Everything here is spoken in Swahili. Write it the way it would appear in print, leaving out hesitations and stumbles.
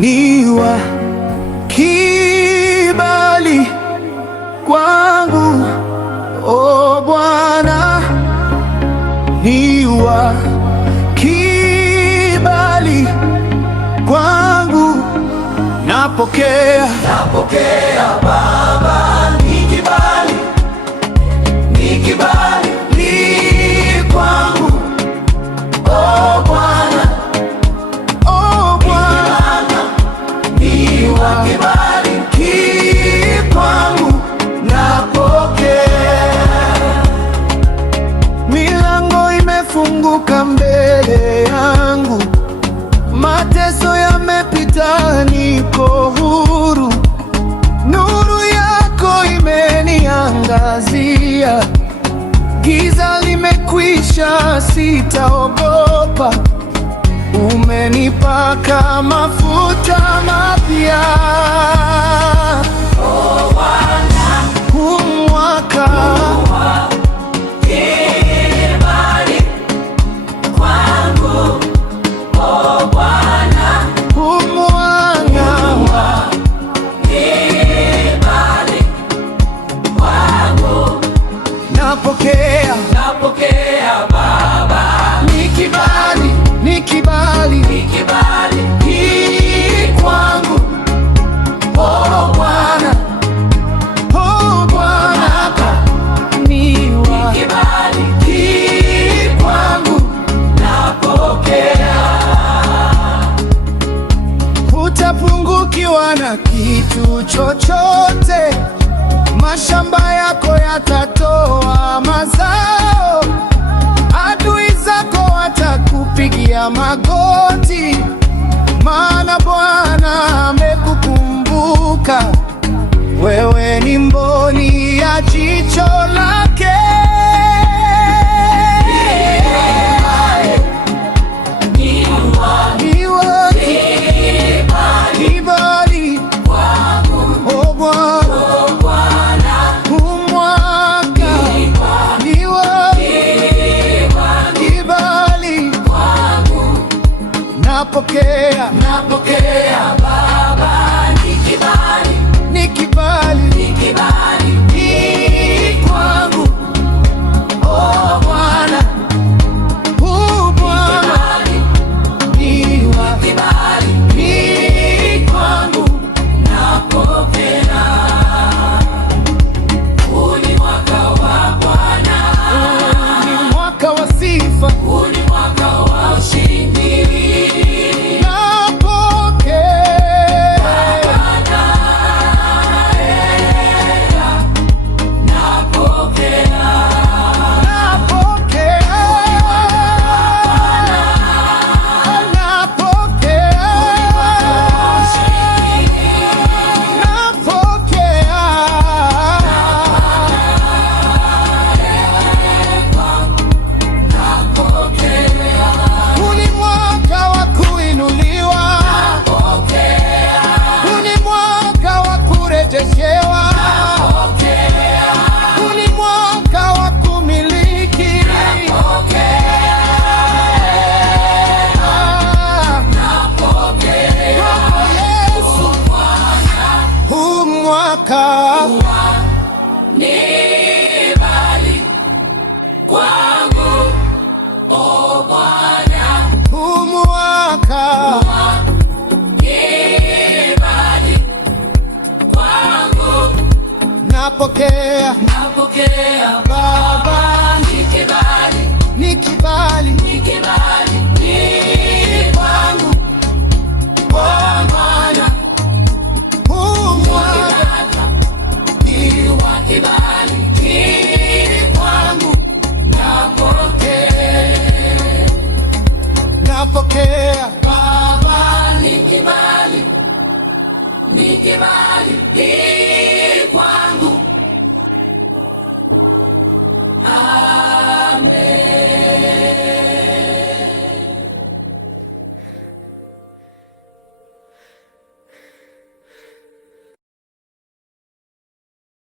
ni wa kibali kwangu, o Bwana, ni wa kibali kwangu. Napokea Baba, ni kibali kwangu, o Bwana, ni wa kibali kwangu. Napokea. Milango imefunguka mbele yangu, mateso yamepita, niko huru. Nuru yako imeniangazia, giza limekwisha, sitaogopa. Umenipaka mafuta mapya, oh Bwana, huu mwaka kibali kwangu, oh Bwana, huu mwaka kibali kwangu. Napokea Baba, ni kibali hii kwangu, oh Bwana, ni wa kibali hii kwangu. Napokea. Hutapungukiwa na kitu chochote, mashamba yako yatatoa mazao, adui zako watakupigia magoti, maana Bwana amekukumbuka. Wewe ni mboni ya jicho lake. Kibali kwangu, o Bwana, huu mwaka ni wa kibali kwangu. Napokea Baba, ni kibali hii kwangu, oh Bwana, huu Bwana ni wa kibali hii kwangu. Napokea. Huu ni mwaka wa Bwana, huu ni mwaka wa sifa, huu ni mwaka wa ushindi. Kibali kwangu, o Bwana, huu mwaka kibali kwangu. Napokea Baba, ni kibali hii kwangu, o Bwana, huu mwaka ni wa kibali hii kwangu. Napokea Baba, ni kibali hii